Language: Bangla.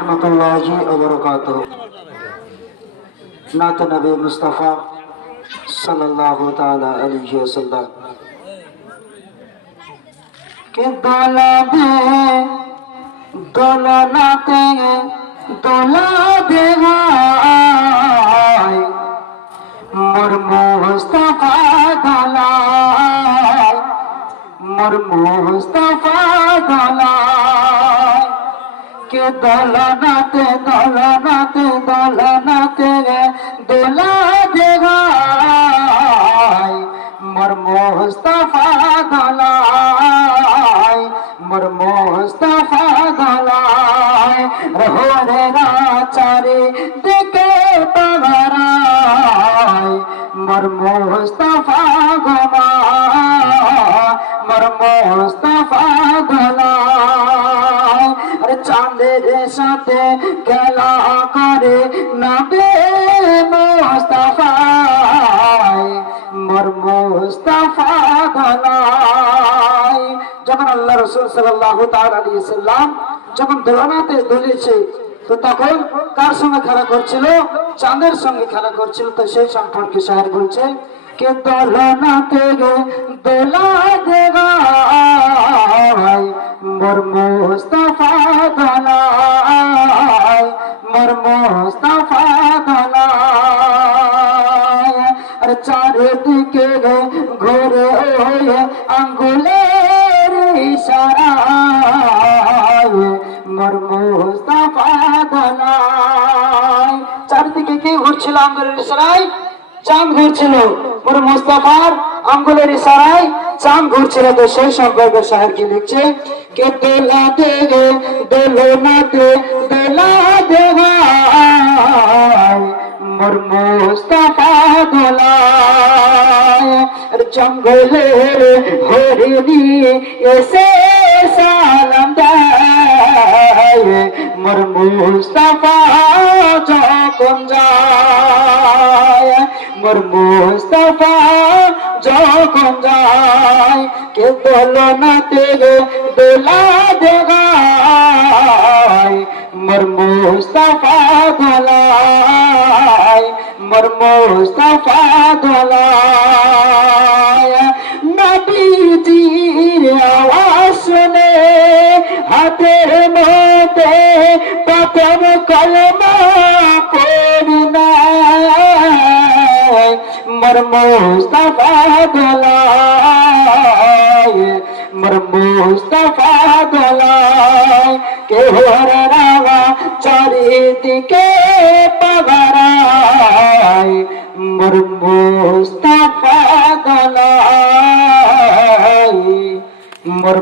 रहमतुल्लाहि व बरकातुहू। नात नबी मुस्तफ़ा सल्लल्लाहु ताला अलैहि वसल्लम के दौलनाते दौला दे मोर मुस्तफ़ा दौलाय मोर मुस्तफ़ा दौलाय के दौलनाते दौलनाते दौलनाते दौला दे मोर मुस्तफ़ा दौलाय मोर मुस्तफ़ा दौलाय रहो रे चारे देखे पगराय मोर मुस्तफ़ा गोमा मोर मुस्तफ़ा दौलाय अरे चांदेर साथे खेला करे नबी मुस्तफ़ा मोर मुस्तफ़ा दौलाय। যখন আল্লাহ রাসূল সাল্লাল্লাহু তাআলা আলাইহি সাল্লাম যখন দোলনাতে দুলেছে তো তখন কার সঙ্গে খেলা করছিল? চাঁদের সঙ্গে খেলা করছিল। তো সেই সম্পর্কে শায়ের বলছে কে দোলনাতে দোলা দেগায় মোর মুস্তফা দোলায় মোর মুস্তফা দোলায় আর চারিদিকে ঘুরে আঙ্গুলের ইশারায় মোর মুস্তফা দোলায়। চারিদিকে কে ঘুরছিল আঙ্গুলের ইশারায়? চাঁদ ঘুরছিল। মোর মুস্তফার আঙ্গুলের ইশারায় চাঁদ ঘুরছিল। তো সেই সম্পর্কে শায়ের কি লিখছে কে দোলা দে দোলনাতে দোলা দে মোর মুস্তফা দোলায় জঙ্গলের হরিণী এসে সালাম দেয় মোর মুস্তফা যখন যায় মোর মুস্তফা যখন যায় কে দোলনাতে দোলা দেগায় মোর মুস্তফা দোলায় মোর মুস্তফা দোলায়। নবীজির আওয়াজ শুনে হাতের মধ্যে প্রথম কলমা পড়ি নেয় মোর মুস্তফা দোলায় মোর মুস্তফা দোলায় কে হরে রাওয়া চারিদিকে পগরায় মোর মুস্তফা দোলায় মোর